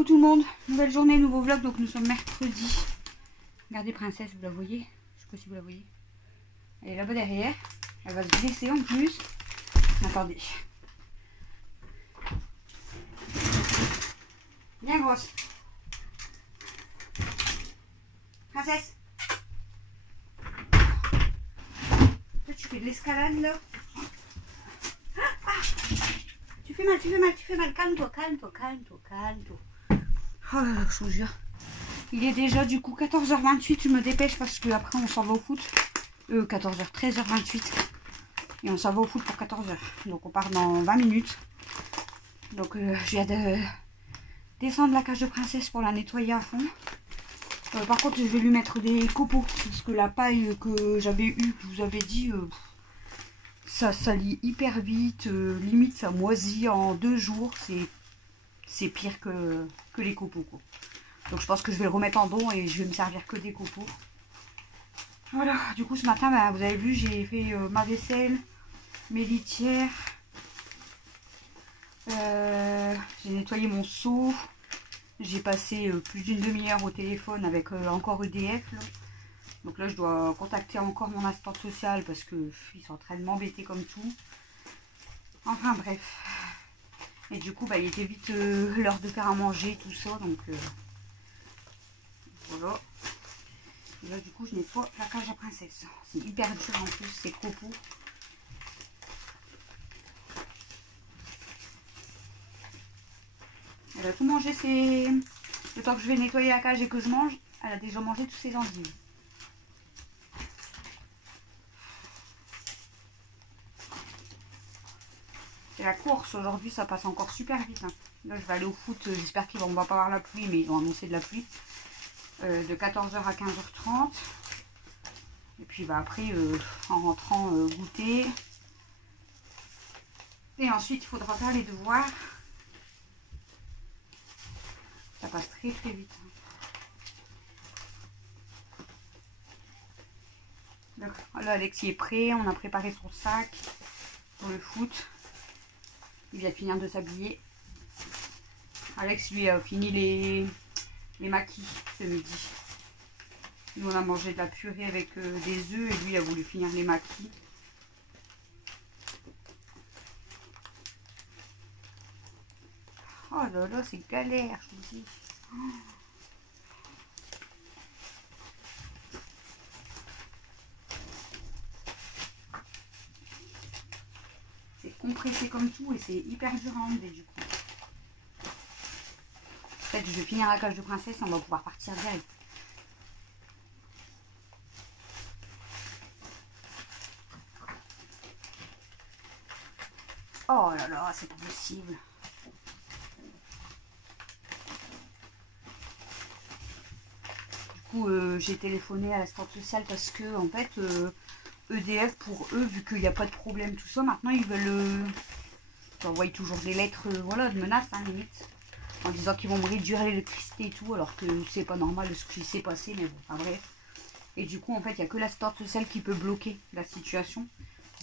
Coucou tout le monde, nouvelle journée, nouveau vlog, donc nous sommes mercredi. Regardez Princesse, vous la voyez? Je sais pas si vous la voyez. Elle est là-bas derrière, elle va se blesser en plus. Attendez. Viens grosse. Princesse. Toi, tu fais de l'escalade là. Tu fais mal, calme-toi. Oh là là, je vous jure. Il est déjà du coup 14h28, je me dépêche parce que après on s'en va au foot. 13h28. Et on s'en va au foot pour 14h. Donc on part dans 20 minutes. Donc je viens de descendre la cage de Princesse pour la nettoyer à fond. Par contre je vais lui mettre des copeaux. Parce que la paille que j'avais eue, que je vous avais dit, ça salit hyper vite. Limite ça moisit en 2 jours. C'est pire que les copeaux quoi. Donc je pense que je vais le remettre en don et je vais me servir que des copeaux. Voilà, du coup ce matin, bah, vous avez vu, j'ai fait ma vaisselle, mes litières. J'ai nettoyé mon seau. J'ai passé plus d'une demi-heure au téléphone avec encore EDF. Là. Donc là je dois contacter encore mon assistante sociale parce qu'ils sont en train de m'embêter comme tout. Enfin bref. Et du coup bah, il était vite l'heure de faire à manger, tout ça. Donc voilà. Et là du coup je nettoie la cage à Princesse. C'est hyper dur en plus ces copeaux. Elle a tout mangé, le temps que je vais nettoyer la cage et que je mange, elle a déjà mangé tous ses endives. C'est la course, aujourd'hui ça passe encore super vite. Hein. Là je vais aller au foot, j'espère qu'on va pas avoir la pluie, mais ils ont annoncé de la pluie. De 14h à 15h30. Et puis bah, après, en rentrant, goûter. Et ensuite il faudra faire les devoirs. Ça passe très vite. Donc, là Alexis est prêt, on a préparé son sac pour le foot. Il vient de finir de s'habiller. Alex lui a fini les maquis ce midi. Nous on a mangé de la purée avec des œufs et lui il a voulu finir les maquis. Oh là là, c'est galère, je vous dis. Oh. C'est compressé comme tout et c'est hyper dur à enlever du coup. Peut-être que je vais finir la cage de Princesse, on va pouvoir partir direct. Oh là là, c'est pas possible. Du coup, j'ai téléphoné à l'assistante sociale parce que, en fait, EDF, pour eux, vu qu'il n'y a pas de problème, tout ça, maintenant, ils veulent... J'envoie toujours des lettres, voilà, de menaces, hein, limite. En disant qu'ils vont me réduire l'électricité et tout, alors que c'est pas normal ce qui s'est passé, mais bon, enfin bref. Et du coup, en fait, il n'y a que l'assistante sociale qui peut bloquer la situation.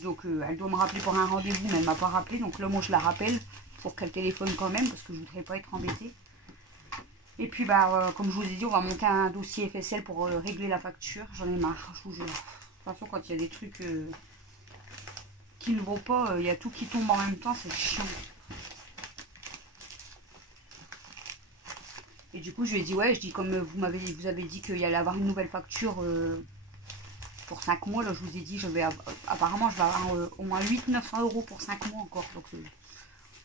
Donc, elle doit me rappeler pour un rendez-vous, mais elle ne m'a pas rappelé. Donc là, moi, je la rappelle pour qu'elle téléphone quand même, parce que je ne voudrais pas être embêtée. Et puis, bah, comme je vous ai dit, on va monter un dossier FSL pour régler la facture. J'en ai marre, je vous jure. De toute façon, quand il y a des trucs qui ne vont pas, il y a tout qui tombe en même temps, c'est chiant. Et du coup, je lui ai dit, ouais, je dis, comme vous avez dit qu'il y allait avoir une nouvelle facture pour 5 mois, là, je vous ai dit, apparemment, je vais avoir au moins 800-900 € pour 5 mois encore. Donc,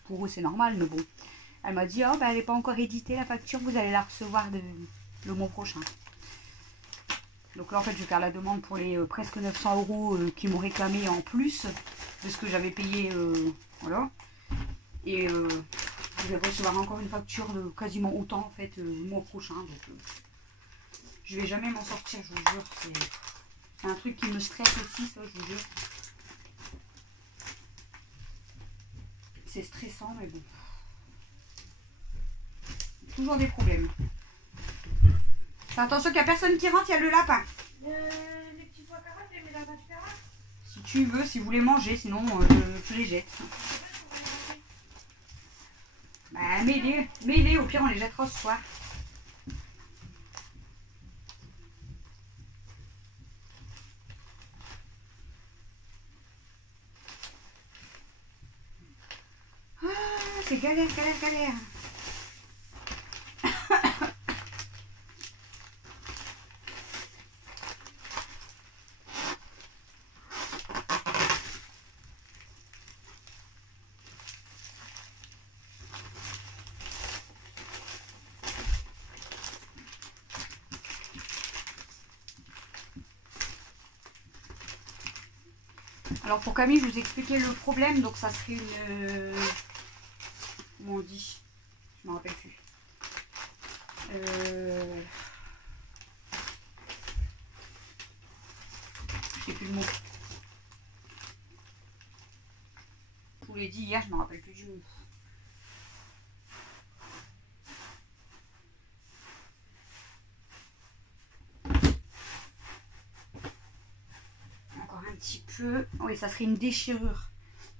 pour eux, c'est normal, mais bon. Elle m'a dit, oh, bah, elle n'est pas encore éditée, la facture, vous allez la recevoir le mois prochain. Donc là, en fait, je vais faire la demande pour les presque 900 € qu'ils m'ont réclamé en plus de ce que j'avais payé, voilà. Et je vais recevoir encore une facture de quasiment autant, en fait, le mois prochain. Donc, je vais jamais m'en sortir, je vous jure. C'est un truc qui me stresse aussi, ça, je vous jure. C'est stressant, mais bon. Toujours des problèmes. Fais attention qu'il n'y a personne qui rentre, il y a le lapin. Les petits pois carottes, les mets dans la carotte. Si tu veux, si vous les mangez, sinon je les jette. Bah mets-les, au pire on les jettera ce soir. Ah, c'est galère. Alors pour Camille, je vous expliquais le problème, donc ça serait une... comment on dit? Je me rappelle plus. Je sais plus le mot. Je vous l'ai dit hier, je me rappelle plus du mot. Encore un petit peu. Oui, ça serait une déchirure.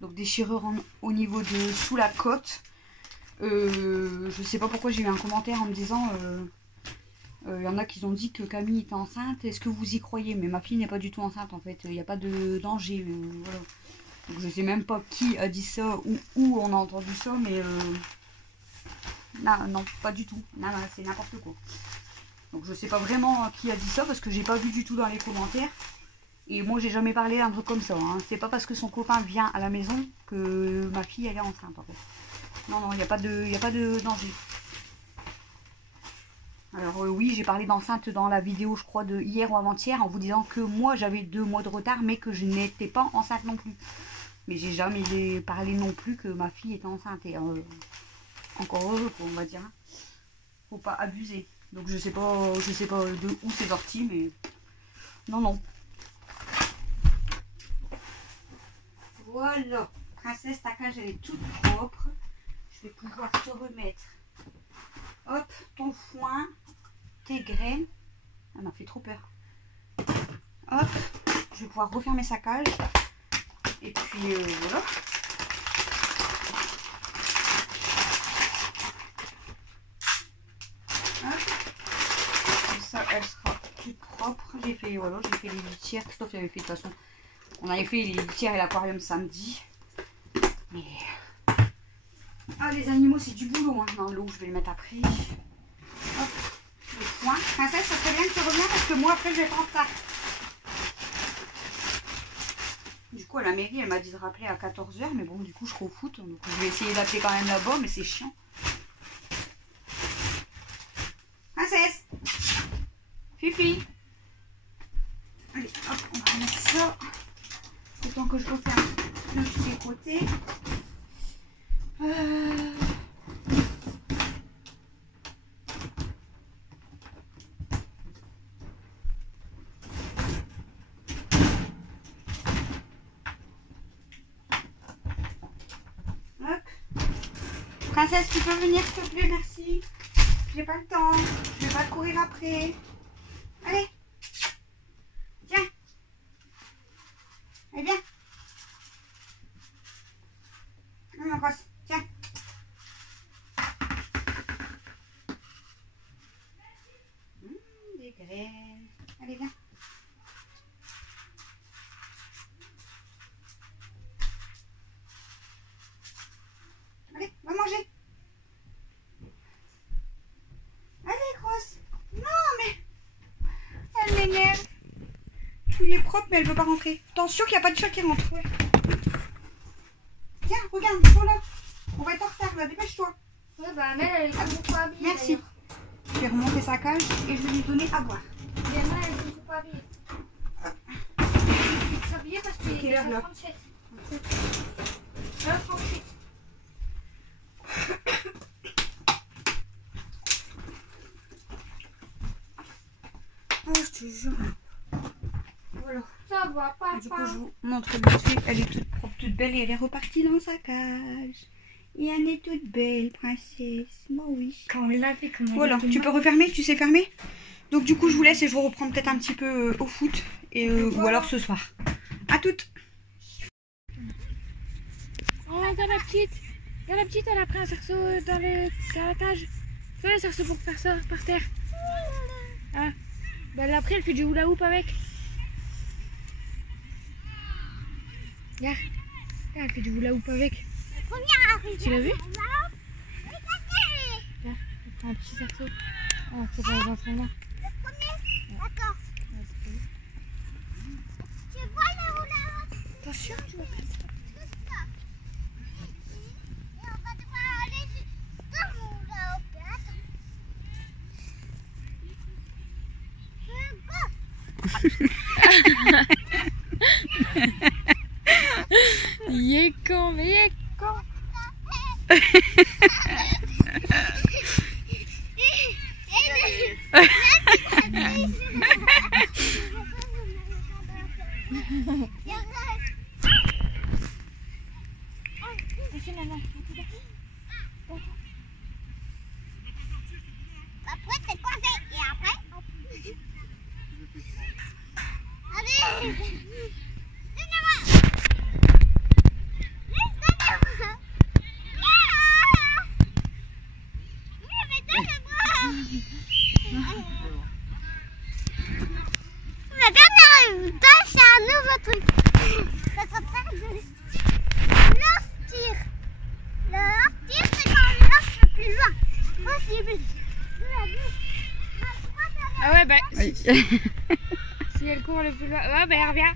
Donc déchirure au niveau de sous la côte. Je sais pas pourquoi j'ai eu un commentaire en me disant y en a qui ont dit que Camille était enceinte. Est-ce que vous y croyez? Mais ma fille n'est pas du tout enceinte en fait. Il n'y a pas de danger. Voilà. Donc je sais même pas qui a dit ça ou où on a entendu ça, mais non, pas du tout. Non, c'est n'importe quoi. Donc je sais pas vraiment qui a dit ça parce que j'ai pas vu du tout dans les commentaires. Et moi j'ai jamais parlé d'un truc comme ça. Hein. C'est pas parce que son copain vient à la maison que ma fille elle est enceinte en fait. Non, il n'y a pas de danger. Alors oui, j'ai parlé d'enceinte dans la vidéo, je crois, de hier ou avant-hier, en vous disant que moi j'avais 2 mois de retard, mais que je n'étais pas enceinte non plus. Mais j'ai jamais parlé non plus que ma fille était enceinte. Et encore heureux, quoi, on va dire. Faut pas abuser. Donc je sais pas de où c'est sorti, mais non. Voilà, princesse, ta cage elle est toute propre. Je vais pouvoir te remettre, hop, ton foin, tes graines. Elle m'a fait trop peur. Hop, je vais pouvoir refermer sa cage. Et puis voilà. Hop. Comme ça, elle sera toute propre. J'ai fait les litières. Christophe avait fait de toute façon. On avait fait les litières et l'aquarium samedi. Mais... ah, les animaux, c'est du boulot hein, dans l'eau. Je vais le mettre après. Hop, le foin. Princesse, ça serait bien que tu reviennes parce que moi, après, je vais être en retard. Du coup, à la mairie, elle m'a dit de rappeler à 14 h. Mais bon, du coup, je serai au foot. Donc, je vais essayer d'appeler quand même là-bas, mais c'est chiant. Princesse, Fifi. Allez, hop, on va mettre ça. Autant que je referme de tous les côtés. Hop. Princesse, tu peux venir s'il te plaît, merci. J'ai pas le temps, je vais pas courir après. Allez. Tiens. Allez, viens. Ma grosse, tiens. Des graines. Allez, viens. Allez, va manger. Allez, grosse. Non, mais... elle m'énerve. Tout est propre, mais elle veut pas rentrer. Attention qu'il n'y a pas de chat qui rentre. Ouais. Tiens, regarde, ils sont là. On va être en retard, là. Dépêche-toi. Ouais, bah, elle est beaucoup habillée. Merci. Je vais remonter sa cage et je vais lui donner à boire. Mais elle est beaucoup habillée. Il faut s'habiller parce qu'il est déjà 37. 38. Oh, je te jure. Voilà. Ça va, papa. Du coup, je vous montre vite fait. Elle est toute propre, toute belle et elle est repartie dans sa cage. Et elle est toute belle, princesse. Moi, oui. Quand on l'a fait, comment Voilà, tu peux refermer, tu sais fermer. Donc, du coup, je vous laisse et je vous reprends peut-être un petit peu au foot. Et, ou alors ce soir. À toutes. Oh, regarde la petite. Là, la petite, elle a pris un cerceau dans la cage. Tu vois le cerceau pour faire ça par terre. Ah. Bah, elle l'a pris, elle fait du hula hoop avec. Regarde. Elle fait du hula hoop avec. Tu l'as vu? Regarde, elle prend un petit cerceau. Oh, c'est pas les entraînements. D'accord. Tu vois le hula hoop? Attention, je vois pas ça. Et on va devoir aller dans mon hula hoop. Attends. Il est con, mais il est con. Après, c'est quoi ça? Et après? Allez! Donnez-moi! Donnez-moi! Mais donnez-moi! Regarde, c'est un nouveau truc. Ça s'appelle le lance-tir. Le lance-tir, c'est quand on lance le plus loin possible. Ah ouais, bah, Oui. si elle court le plus loin. Ouais, bah, elle revient.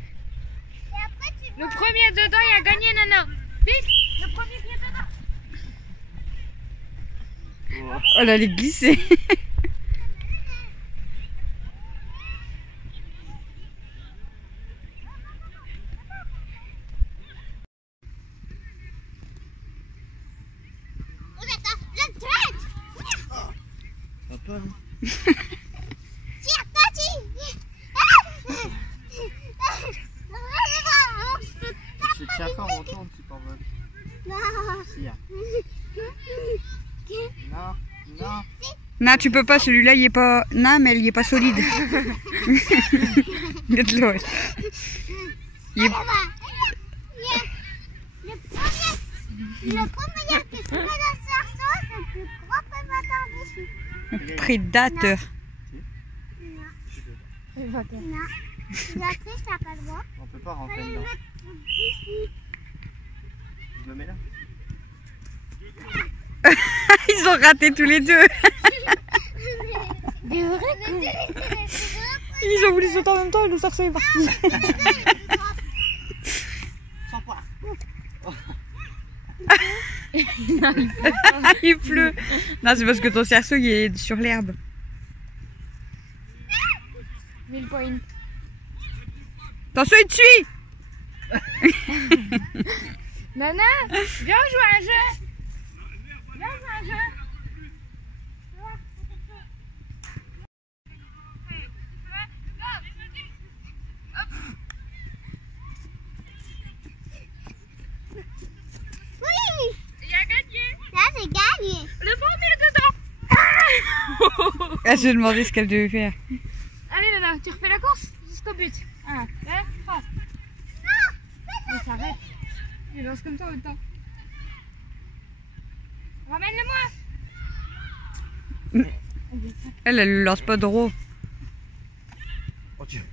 Et après, tu Le premier dedans, il a gagné, Nana. Vite, le premier qui est dedans. Oh là, elle est glissée. Oh, d'accord. Le thread. Papa, Tire, toi, je te tiens fort, on tourne, tu t'envoles. Non. Si, hein. Non, non. Non, tu peux pas, celui-là, il est pas... Non, mais il est pas solide. Il y a de l'eau. Il est... Le premier qui se met dans ce cerceau, c'est le plus gros prédateur d'ici. Prédateur. Non. La triche, t'as pas le droit. On peut pas rentrer Fallait le dedans. mettre ici. Je le mets là. Ils ont raté tous les deux. Des vrais cons. Ils ont voulu sauter en même temps et le cerceau est parti. Sans poire. Il pleut. Non, c'est parce que ton cerceau, il est sur l'herbe. 1000 points. Attention, il te suit. Nana, viens jouer à un jeu. Viens jouer à un jeu. Oui. Il a gagné. Là, j'ai gagné. Le premier dedans. Elle se demandait ce qu'elle devait faire. Allez, Nana, tu refais la course jusqu'au but. 1, 2, 3. Mais ça arrête. Il lance comme ça autant. Ramène-le-moi. Elle le lance pas droit. Oh Dieu.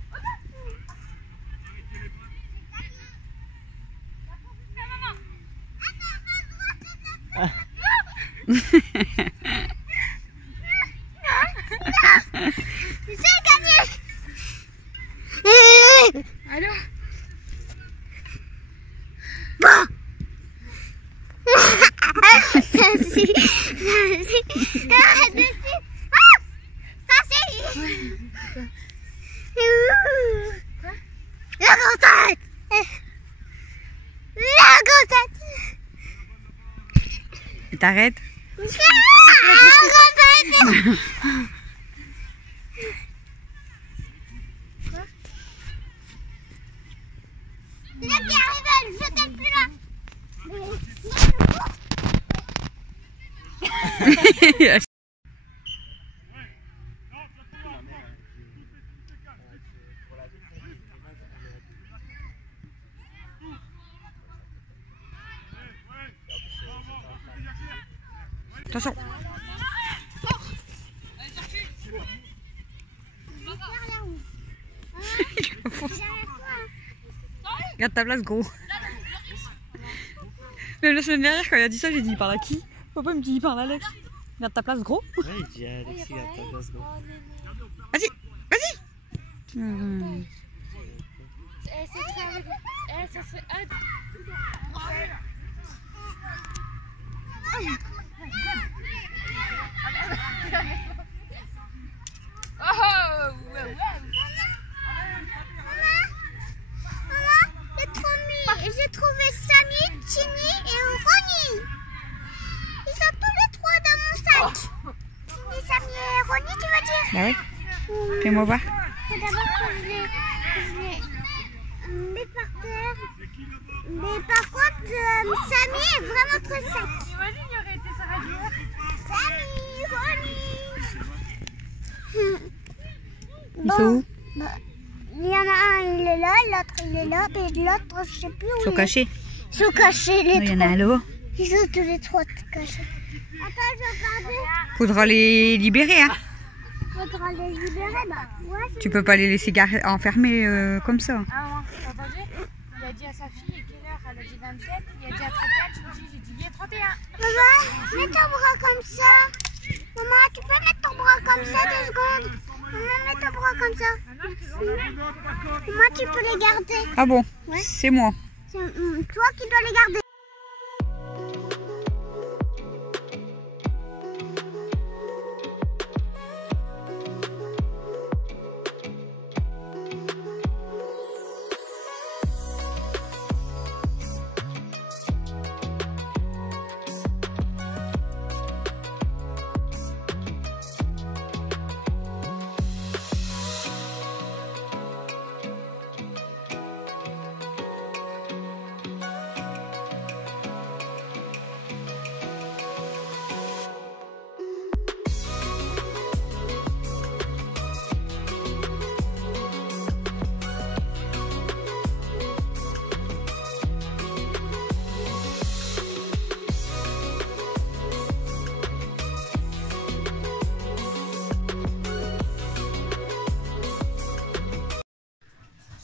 J'ai gagné. Allô. Ça c'est. Ça c'est. La grosse tête. La grosse tête. Et t'arrêtes. La grosse tête. C'est là qui arrive à le jeter plus loin. Attention. Regarde ta place, gros. Mais la semaine dernière, quand il a dit ça, j'ai dit il parle à qui? Papa il me dit il parle à Alex. Regarde ta place, gros. Ouais, il dit à Alexis, regarde ta place, gros. Vas-y, vas-y. Ça serait... J'ai trouvé Samy, Tini et Ronnie. Ils sont tous les trois dans mon sac. Tini, Samy et Ronnie, tu veux dire? Bah oui. Fais-moi voir. C'est d'abord que je les mets par terre. Mais par contre, Samy est vraiment très sec. Imagine, il aurait été sur radio. Samy, Ronnie. Ils sont où? Il y en a un, il est là, l'autre il est là, et l'autre je sais plus où Ils sont cachés. Ils sont cachés les Il y en trois. a un là-haut. Ils sont tous les trois cachés. Attends, je vais regarder. Faudra les libérer, hein. Faudra les libérer, bah. Ouais, Tu peux pas les laisser enfermer comme ça. Ah, maman, t'as entendu? Il a dit à sa fille, quelle heure? Elle a dit 27. Il a dit à 31, tu me dis, j'ai dit, il est 31. Maman, mets ton bras comme ça. Maman, tu peux mettre ton bras comme ça 2 secondes. Maman, mets ton bras comme ça. Maman, tu peux les garder. Ah bon? Ouais. C'est moi. C'est toi qui dois les garder.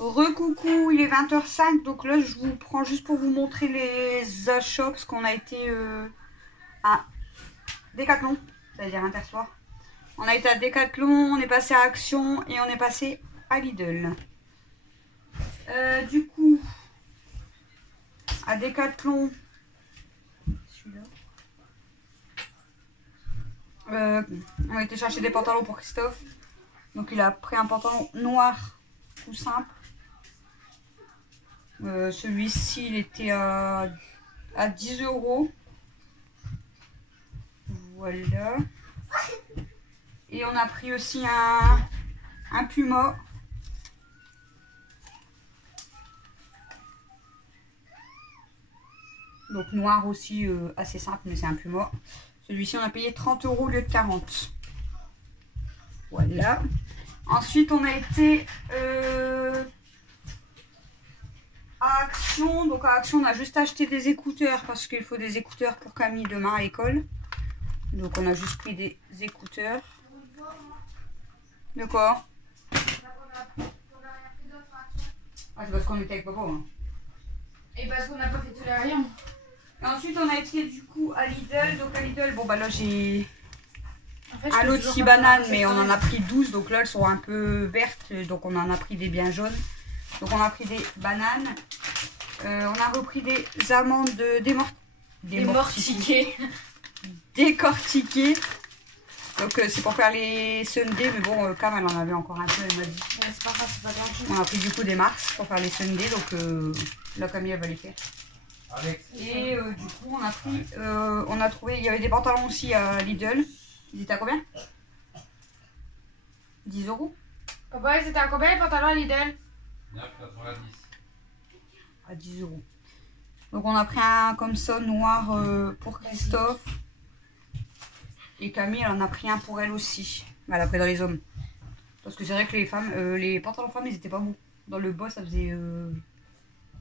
Recoucou, il est 20h05, donc là je vous prends juste pour vous montrer les achats parce qu'on a été à Decathlon, c'est-à-dire Intersport. On a été à Decathlon, on est passé à Action et on est passé à Lidl. Du coup, à Decathlon, celui-là, on a été chercher des pantalons pour Christophe. Donc il a pris un pantalon noir tout simple. Celui-ci il était à 10 €. Voilà. Et on a pris aussi un Puma. Donc noir aussi, assez simple, mais c'est un Puma. Celui-ci on a payé 30 € au lieu de 40. Voilà. Ensuite on a été à Action. Donc à Action on a juste acheté des écouteurs parce qu'il faut des écouteurs pour Camille demain à l'école. Donc on a juste pris des écouteurs. De quoi? Ah, c'est parce qu'on était avec papa. Hein. Et parce qu'on n'a pas fait tous les rayons. Et ensuite on a été du coup à Lidl. Donc à Lidl, bon bah là j'ai En fait, un lot de 6 bananes, mais on en a pris 12. Donc là elles sont un peu vertes, donc on en a pris des bien jaunes. Donc on a pris des bananes. On a repris des amandes démortiquées. Décortiquées. Donc c'est pour faire les sundaes, mais bon, Cam elle en avait encore un peu, elle m'a dit. Ouais, c'est pas grave, c'est pas grave. On a pris du coup des Mars pour faire les sundaes, donc là Camille elle va les faire. Et du coup on a pris, on a trouvé, il y avait des pantalons aussi à Lidl. Ils étaient à combien? 10 €. Papa, c'était à combien les pantalons à Lidl? 9,90. À 10 €. Donc on a pris un comme ça noir pour Christophe. Et Camille elle en a pris un pour elle aussi. Elle a pris dans les hommes. Parce que c'est vrai que les femmes, les pantalons femmes ils étaient pas beaux. Dans le bas ça faisait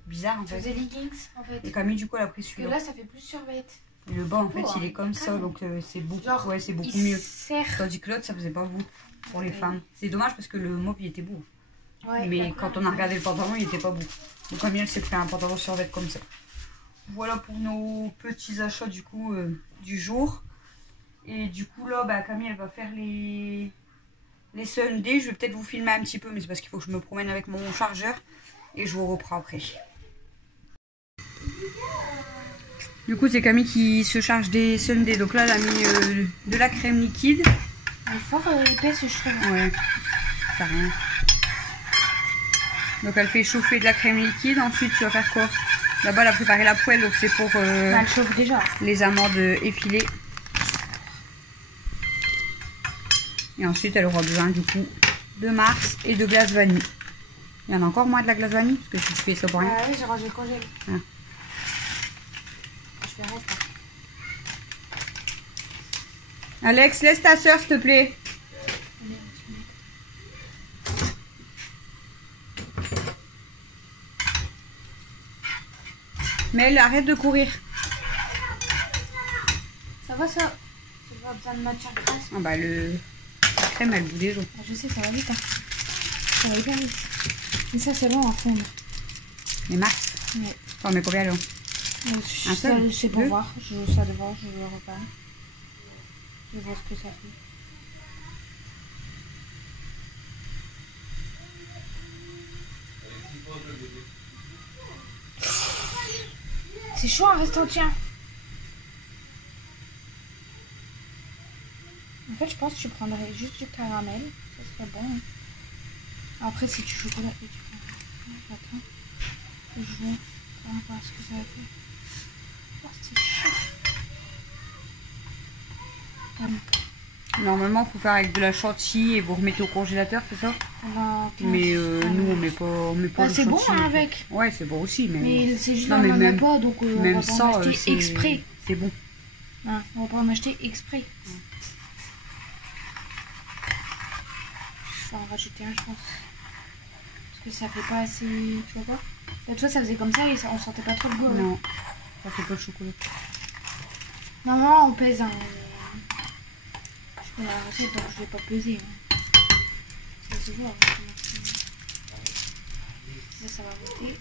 bizarre en Ça fait. faisait leggings en fait. Et Camille du coup elle a pris Parce que celui-là. là ça fait plus survêt. Et le bas, en fait, beau, il est hein, comme ça, carrément. donc c'est beaucoup, Genre, ouais, c'est beaucoup il mieux. sert. Tandis que l'autre, ça faisait pas beau pour les Ouais. femmes. C'est dommage parce que le mauve, il était beau. Ouais, Mais la quand couleur, on a regardé le pantalon, il était pas beau. Donc Camille, elle s'est pris un pantalon survêt comme ça. Voilà pour nos petits achats du coup du jour. Et du coup là, bah, Camille, elle va faire les Sundays. Je vais peut-être vous filmer un petit peu, mais c'est parce qu'il faut que je me promène avec mon chargeur. Et je vous reprends après. Du coup, c'est Camille qui se charge des Sundays. Donc là, elle a mis de la crème liquide. Elle est fort épaisse, je trouve. Ouais, ça rien. Donc elle fait chauffer de la crème liquide. Ensuite, tu vas faire quoi? Là-bas, elle a préparé la poêle. Donc c'est pour Bah, elle chauffe déjà. les amandes effilées. Et ensuite, elle aura besoin du coup de Mars et de glace vanille. Il y en a encore moins de la glace vanille parce que si tu fais ça pour rien. Ah oui, j'ai rangé le congèle. Ah. Je vais rester. Alex, laisse ta soeur s'il te plaît. Mais elle arrête de courir. Ça va ça? Ça va besoin de matière grasse. Ah bah la crème elle bout des os. Ah, je sais, ça va vite. Hein. Ça va hyper vite. Mais ça, c'est long à fondre. Les Mars. Ouais. T'en mets combien là? Je Un seul? sais pas Deux? voir. Ça de voir, je le repars. Je vais voir ce que ça fait. C'est chaud un restant tien. En fait, je pense que tu prendrais juste du caramel. Ça serait bon. Hein. Après, si tu chocolat et tu prends. Attends. Je vois. On va voir ce que ça va faire. Oh, c'est chaud. Normalement, faut faire avec de la chantilly et vous remettez au congélateur, c'est ça? Mais nous, on met pas. Bah, le c'est bon chantilly. hein, avec. Ouais, c'est bon aussi, mais. Mais c'est juste Non, qu'on mais en a même- pas, donc on Même va pas en sans, acheter c'est exprès. C'est bon. Hein, on va pas en acheter exprès. Je vais en rajouter un, je pense. Parce que ça fait pas assez. Tu vois pas? L'autre fois, ça faisait comme ça et on sentait pas trop le goût. Hein. Non, ça fait pas le chocolat. Non, on pèse. Hein. Je connais la recette, donc je vais pas peser. Hein. Ça se voit. Hein. Là, ça va monter.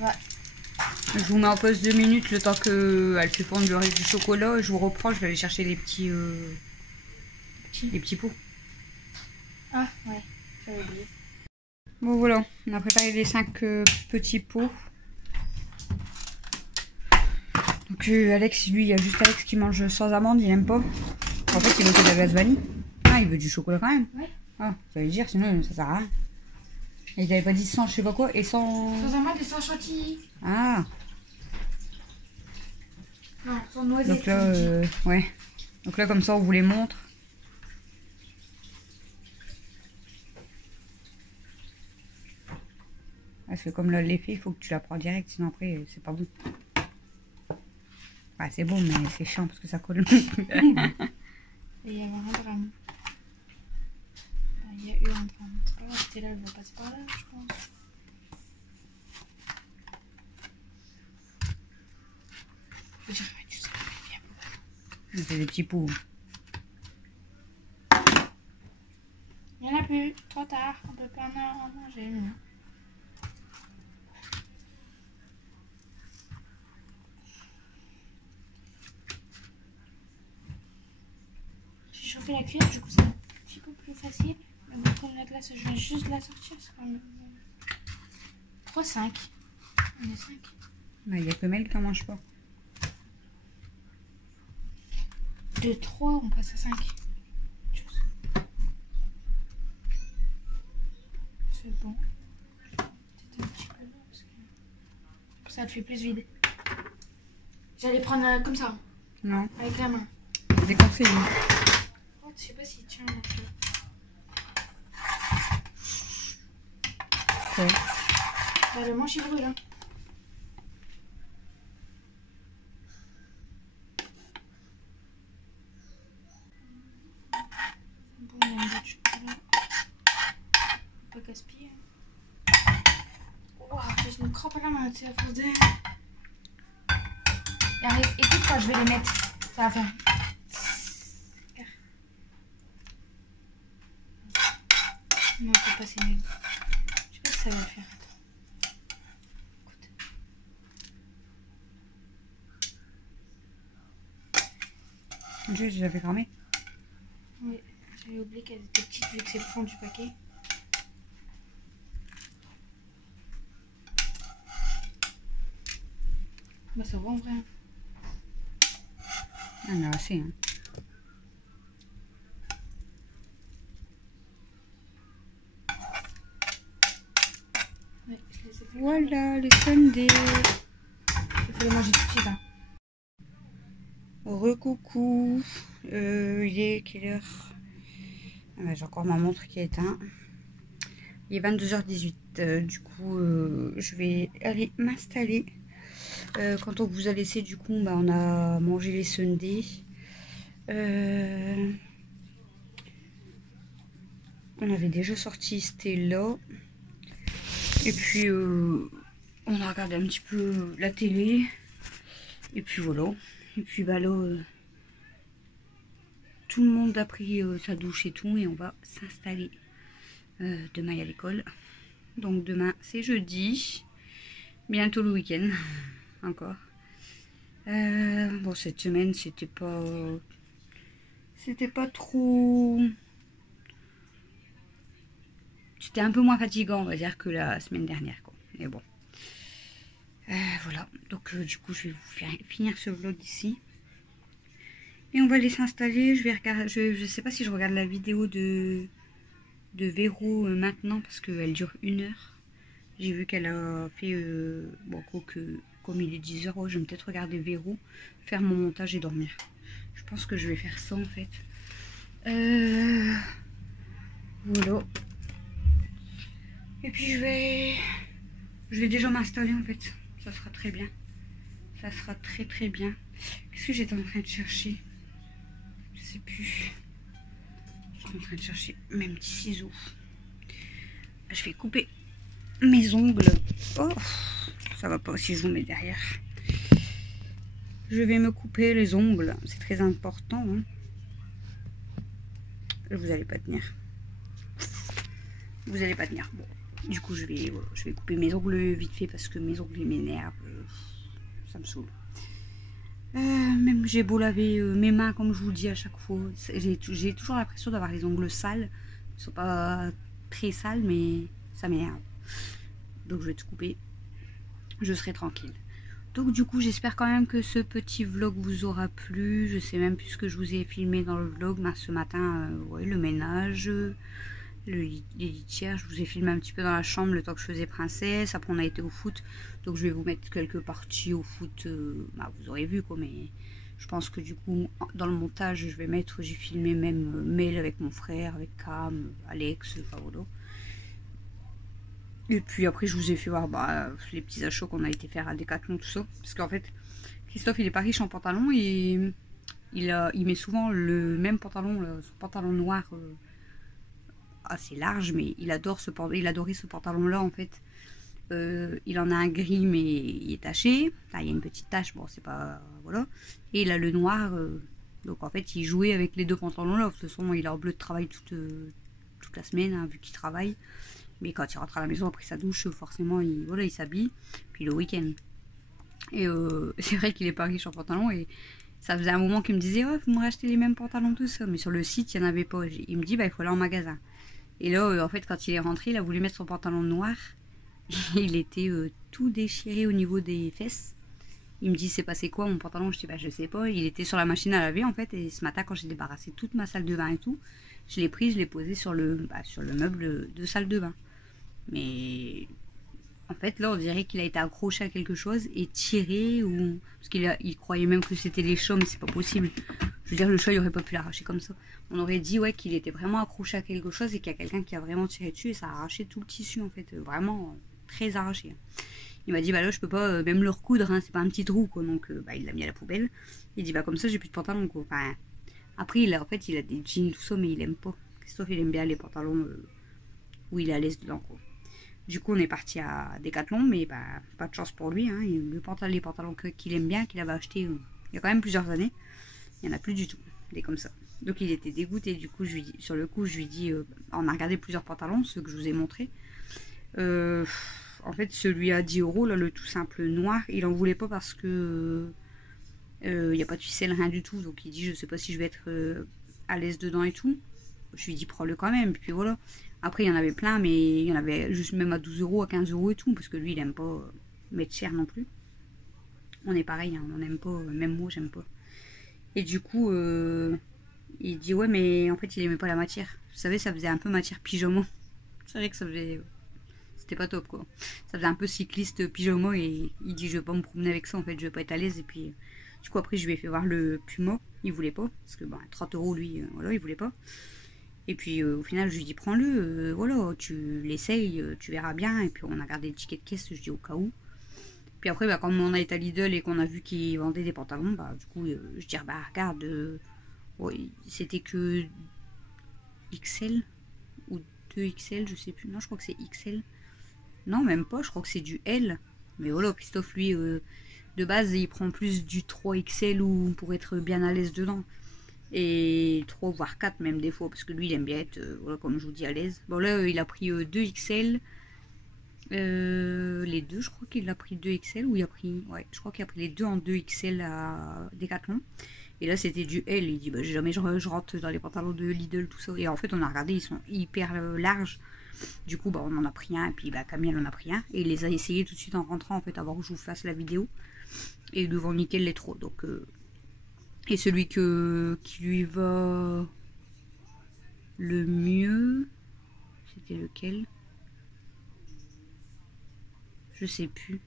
Ouais. Je vous mets en pause 2 minutes le temps qu'elle fait fondre le reste du chocolat. Je vous reprends, je vais aller chercher les petits pots. Ah, ouais. J'avais oublié. Bon voilà, on a préparé les 5 petits pots. Donc Alex, lui, il y a juste Alex qui mange sans amande, il aime pas. En fait, il veut que de la glace vanille. Ah, il veut du chocolat quand même. Ouais. Ah, ça veut dire, sinon ça sert à rien. Et ils avaient pas dit sans je sais pas quoi et sans... Sans amande et sans chantilly. Ah, Non, sans noisette. donc là, ouais. Donc là, comme ça, on vous les montre. Parce que comme là, l'effet, il faut que tu la prends direct, sinon après, c'est pas bon. Ouais, c'est bon, mais c'est chiant parce que ça colle. Et il y avait un gramme. Il y a eu un gramme. C'est pas grave, c'était là, elle va passer par là, je pense. Je dirais, tu sais, bien beaucoup. C'est des petits pots. Il n'y en a plus, trop tard, on peut pas en manger. Mais... J'ai chauffé la cuillère, du coup c'est un petit peu plus facile. Mais bon, comme la glace, je viens juste de la sortir, c'est quand même... 3-5. On est 5. Bah, il n'y a que Mel qui en mange pas. De 3, on passe à 5. C'est bon. C'était un petit peu long parce que ça te fait plus vide. J'allais prendre comme ça, Non, avec la main. c'est déconseillé. Oh, je sais pas s'il tient. Ouais. Bah, le manche il brûle. Hein. Bon, on a mis du chocolat. Pas gaspiller. Oh, je me crampe à la main, tu sais, à force de... Et Arrête, écoute quand je vais les mettre. Ça va faire. Non, c'est pas, c'est nul. Je sais pas si ça va le faire. Écoute. Je l'avais cramé. Oui, j'avais oublié qu'elles étaient petites vu que c'est le fond du paquet. Bah ça va en vrai. Ah, on a assez. Hein. Ouais, je les ai fait. Voilà les sundaes. Il faut les manger tout de suite. Hein. Recoucou. Il est quelle heure? Ah bah, j'ai encore ma montre qui est éteinte. Il est 22h18. Du coup, je vais aller m'installer. Quand on vous a laissé, du coup, bah, on a mangé les sundaes. On avait déjà sorti Stella. Et puis, on a regardé un petit peu la télé. Et puis voilà. Et puis bah là, tout le monde a pris sa douche et tout. Et on va s'installer. Demain, il y a l'école. Donc demain, c'est jeudi. Bientôt le week-end. Encore. Bon, cette semaine, c'était pas trop... C'était un peu moins fatigant, on va dire, que la semaine dernière, quoi. Mais bon. Voilà. Donc, du coup, je vais vous faire finir ce vlog ici. Et on va aller s'installer. Je vais regarder... Je sais pas si je regarde la vidéo de Véro maintenant, parce qu'elle dure 1 heure. J'ai vu qu'elle a fait... bon, que comme il est 10h, je vais peut-être regarder Véro, faire mon montage et dormir. Je pense que je vais faire ça, en fait. Voilà. Et puis je vais déjà m'installer en fait. Ça sera très bien. Ça sera très très bien. Qu'est-ce que j'étais en train de chercher? Je sais plus. J'étais en train de chercher mes petits ciseaux. Je vais couper mes ongles. Oh, ça va pas si je vous mets derrière. Je vais me couper les ongles. C'est très important. Hein. Vous allez pas tenir. Vous allez pas tenir. Bon. Du coup, je vais couper mes ongles vite fait parce que mes ongles m'énervent. Ça me saoule. Même j'ai beau laver mes mains comme je vous le dis à chaque fois. J'ai toujours l'impression d'avoir les ongles sales. Ils sont pas très sales, mais ça m'énerve. Donc je vais tout couper. Je serai tranquille. Donc du coup, j'espère quand même que ce petit vlog vous aura plu. Je sais même plus ce que je vous ai filmé dans le vlog. Mais ce matin, ouais, le ménage... les litières, je vous ai filmé un petit peu dans la chambre le temps que je faisais princesse. Après on a été au foot, donc je vais vous mettre quelques parties au foot, bah, vous aurez vu quoi, mais je pense que du coup dans le montage je vais mettre, j'ai filmé même Mel avec mon frère, avec Cam, Alex, enfin voilà. Et puis après je vous ai fait voir bah, les petits achats qu'on a été faire à Decathlon, tout ça, parce qu'en fait Christophe il est pas riche en pantalon et il met souvent le même pantalon, son pantalon noir assez large, mais il adorait ce pantalon là en fait. Il en a un gris mais il est taché, enfin, il y a une petite tache, bon c'est pas, voilà, et il a le noir, donc en fait il jouait avec les deux pantalons là. De toute façon il est en bleu de travail toute la semaine, hein, vu qu'il travaille, mais quand il rentre à la maison après sa douche, forcément il s'habille, puis le week-end. Et c'est vrai qu'il est pas riche en pantalon, et ça faisait un moment qu'il me disait oh, faut me racheter les mêmes pantalons tout ça, mais sur le site il n'y en avait pas. Il me dit bah il faut aller en magasin. Et là, en fait, quand il est rentré, il a voulu mettre son pantalon noir. Il était tout déchiré au niveau des fesses. Il me dit, c'est passé quoi mon pantalon? Je dis, bah, je sais pas. Il était sur la machine à laver, en fait. Et ce matin, quand j'ai débarrassé toute ma salle de bain et tout, je l'ai pris, je l'ai posé sur le meuble de salle de bain. Mais en fait, là, on dirait qu'il a été accroché à quelque chose et tiré. Parce qu'il croyait même que c'était les chats, mais c'est pas possible. Je veux dire, le chat, il aurait pas pu l'arracher comme ça. On aurait dit ouais qu'il était vraiment accroché à quelque chose et qu'il y a quelqu'un qui a vraiment tiré dessus et ça a arraché tout le tissu en fait. Vraiment très arraché. Il m'a dit bah là je peux pas même le recoudre, hein, c'est pas un petit trou quoi. Donc bah, il l'a mis à la poubelle. Il dit bah comme ça j'ai plus de pantalon quoi. Enfin, après en fait il a des jeans tout ça mais il aime pas. Christophe il aime bien les pantalons où il est à l'aise dedans quoi. Du coup, on est parti à Decathlon, mais bah, pas de chance pour lui. Hein. Les pantalons qu'il aime bien, qu'il avait acheté il y a quand même plusieurs années, il n'y en a plus du tout. Il est comme ça. Donc il était dégoûté. Du coup, sur le coup, je lui dis, on a regardé plusieurs pantalons, ceux que je vous ai montrés. En fait, celui à 10 €, là, le tout simple noir, il en voulait pas parce que il n'y a pas de ficelle, rien du tout. Donc il dit, je sais pas si je vais être à l'aise dedans et tout. Je lui dis, prends-le quand même. Puis voilà. Après, il y en avait plein, mais il y en avait juste même à 12 €, à 15 € et tout. Parce que lui, il aime pas mettre cher non plus. On est pareil, hein, on n'aime pas, même moi, j'aime pas. Et du coup, il dit, ouais, mais en fait, il aimait pas la matière. Vous savez, ça faisait un peu matière pyjama. C'est vrai que ça faisait... C'était pas top, quoi. Ça faisait un peu cycliste pyjama. Et il dit, je vais pas me promener avec ça, en fait, je vais pas être à l'aise. Et puis, du coup, après, je lui ai fait voir le Puma. Il voulait pas. Parce que, bah, 30 €, lui, voilà, il voulait pas. Et puis au final, je lui dis prends-le, voilà, tu l'essayes, tu verras bien. Et puis on a gardé le ticket de caisse, je dis au cas où. Puis après, bah, quand on a été à Lidl et qu'on a vu qu'ils vendaient des pantalons, bah du coup, je dis bah regarde, ouais, c'était que XL ou 2XL, je sais plus. Non, je crois que c'est XL. Non, même pas, je crois que c'est du L. Mais voilà, Christophe, lui, de base, il prend plus du 3XL ou pour être bien à l'aise dedans. Et 3 voire 4 même des fois parce que lui il aime bien être voilà, comme je vous dis à l'aise. Bon là il a pris 2XL, les deux, je crois qu'il a pris 2XL ou il a pris, ouais, je crois qu'il a pris les deux en 2XL à Decathlon. Et là c'était du L. Il dit bah jamais je rentre dans les pantalons de Lidl tout ça. Et en fait on a regardé, ils sont hyper larges. Du coup bah on en a pris un et puis bah Camille en a pris un et il les a essayés tout de suite en rentrant en fait avant que je vous fasse la vidéo. Et devant nickel les trois donc et celui qui lui va le mieux, c'était lequel? Je sais plus.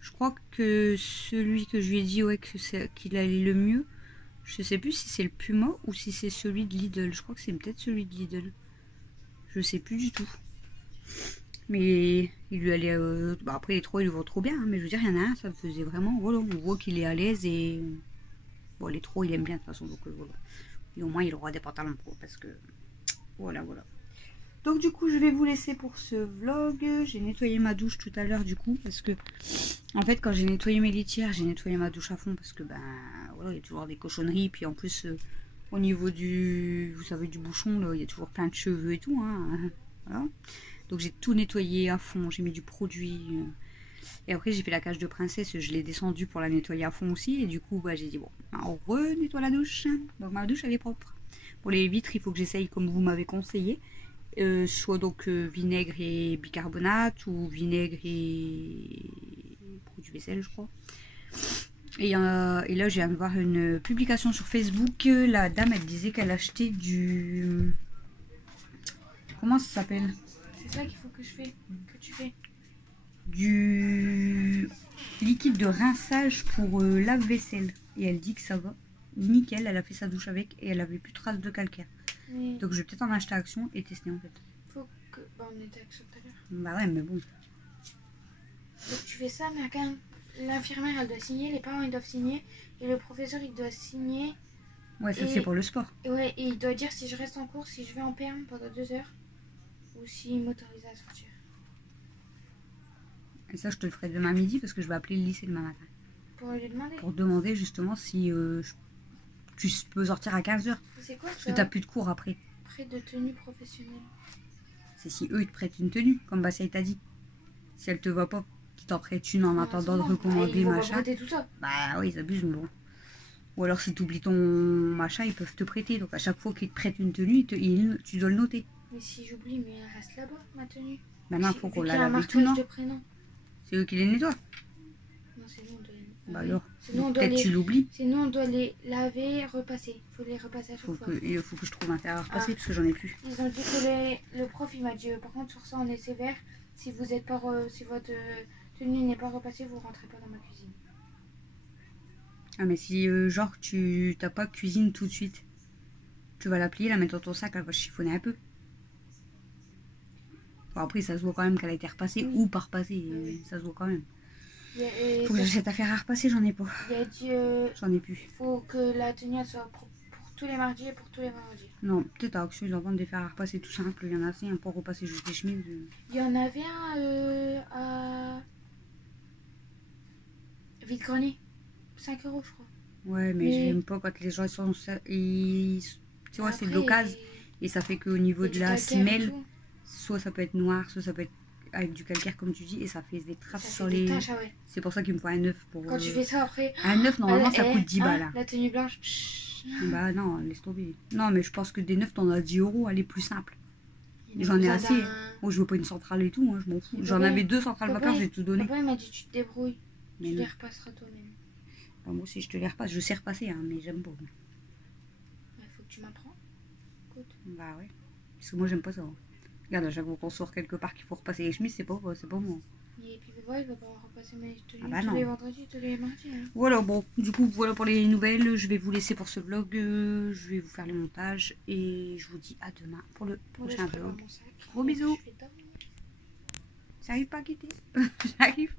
Je crois que celui que je lui ai dit ouais, qu'il allait le mieux, je sais plus si c'est le Puma ou si c'est celui de Lidl. Je crois que c'est peut-être celui de Lidl. Je sais plus du tout. Mais il lui allait... bah après les trois ils le vont trop bien, hein, mais je veux dire il y en a un, ça me faisait vraiment... Voilà, on voit qu'il est à l'aise et... Bon les trois il aime bien de toute façon, donc voilà. Et au moins il aura des pantalons pro, parce que... Voilà, voilà. Donc du coup je vais vous laisser pour ce vlog. J'ai nettoyé ma douche tout à l'heure du coup, parce que... En fait quand j'ai nettoyé mes litières, j'ai nettoyé ma douche à fond, parce que ben... Voilà, il y a toujours des cochonneries, puis en plus... au niveau du... Vous savez, du bouchon, là, il y a toujours plein de cheveux et tout, hein. Voilà. Donc j'ai tout nettoyé à fond, j'ai mis du produit. Et après j'ai fait la cage de princesse, je l'ai descendue pour la nettoyer à fond aussi. Et du coup bah, j'ai dit bon, on re-nettoie la douche. Donc ma douche elle est propre. Pour les vitres il faut que j'essaye comme vous m'avez conseillé. Soit donc vinaigre et bicarbonate ou vinaigre et produit vaisselle je crois. Et là je viens de voir une publication sur Facebook. La dame elle disait qu'elle achetait du... Comment ça s'appelle ? C'est ça qu'il faut que tu fais. Du liquide de rinçage pour lave-vaisselle. Et elle dit que ça va nickel. Elle a fait sa douche avec et elle avait plus de traces de calcaire. Oui. Donc je vais peut-être en acheter à Action et tester en fait. Faut que... Bah, on était à Action tout à l'heure. Bah ouais mais bon. Donc tu fais ça, mais quand l'infirmière elle doit signer, les parents ils doivent signer et le professeur il doit signer. Ouais ça c'est pour le sport. Et ouais, et il doit dire si je reste en cours, si je vais en perme pendant 2 heures. Ou s'il m'autorise à sortir. Et ça je te le ferai demain midi parce que je vais appeler le lycée demain matin. Pour lui demander. Pour demander justement si tu peux sortir à 15 h. C'est quoi ça? Parce que t'as plus de cours après. Prêt de tenue professionnelle. C'est si eux ils te prêtent une tenue, comme Bassia t'a dit. Si elle te va pas, qu'ils t'en prêtent une en attendant de recommander machin. Tout ça. Bah oui, ils abusent mais bon. Ou alors si tu oublies ton machin, ils peuvent te prêter. Donc à chaque fois qu'ils te prêtent une tenue, tu dois le noter. Mais si j'oublie, mais elle reste là-bas, ma tenue. Maintenant, il faut qu'on la lave et tout, non? C'est eux qui les nettoient. Non, c'est nous, on doit les... Bah alors, peut-être tu l'oublies. Sinon, on doit les laver, repasser. Il faut les repasser à chaque fois. Il faut que je trouve un fer à repasser parce que j'en ai plus. Ils ont dit que le prof, il m'a dit, par contre, sur ça, on est sévère. Si vous êtes pas, si votre tenue n'est pas repassée, vous rentrez pas dans ma cuisine. Ah, mais si, genre, tu t'as pas cuisine tout de suite, tu vas la plier, la mettre dans ton sac, elle va chiffonner un peu. Bon, après, ça se voit quand même qu'elle a été repassée ou pas repassée. Oui. Ça se voit quand même. Faut que j'achète à faire à repasser, j'en ai pas. Il a dit... j'en ai plus. Faut que la tenue elle soit pour tous les mardis et pour tous les vendredis. Non, peut-être à Action, ils en vendent des fers à repasser tout simple. Il y en a assez, hein, pour repasser juste des chemises. Il y en avait un à vide-grenier. 5 € je crois. Ouais, mais j'aime pas quand les gens sont... Tu vois, c'est de l'occasion. Et ça fait qu'au niveau de la semelle, soit ça peut être noir, soit ça peut être avec du calcaire comme tu dis, et ça fait des traces sur les... Taches, ah ouais. C'est pour ça qu'il me faut un œuf pour... Quand tu fais ça après... Un œuf, normalement, ça coûte 10 balles. Hein. La tenue blanche... Psh. Bah non, laisse tomber. Non, mais je pense que des neufs, t'en as 10 €, elle est plus simple. J'en ai assez. Oh, je veux pas une centrale et tout, hein, je m'en fous. J'en avais 2 centrales vapeur, j'ai tout donné. Papa, il m'a dit tu te débrouilles. Mais tu les repasseras toi-même. Bah, moi aussi, je te les repasse. Je sais repasser, hein, mais j'aime pas. Il faut que tu m'apprends. Écoute. Bah ouais. Parce que moi, j'aime pas ça. Hein. Regarde, à chaque fois qu'on sort quelque part qu'il faut repasser les chemises, c'est pas moi. Et puis, ouais, il va pas repasser mes tenues bah tous non. les vendredis, tous les mardis. Hein. Voilà, bon. Du coup, voilà pour les nouvelles. Je vais vous laisser pour ce vlog. Je vais vous faire le montage. Et je vous dis à demain pour le prochain vlog. Gros bisous. J'arrive pas à quitter. J'arrive.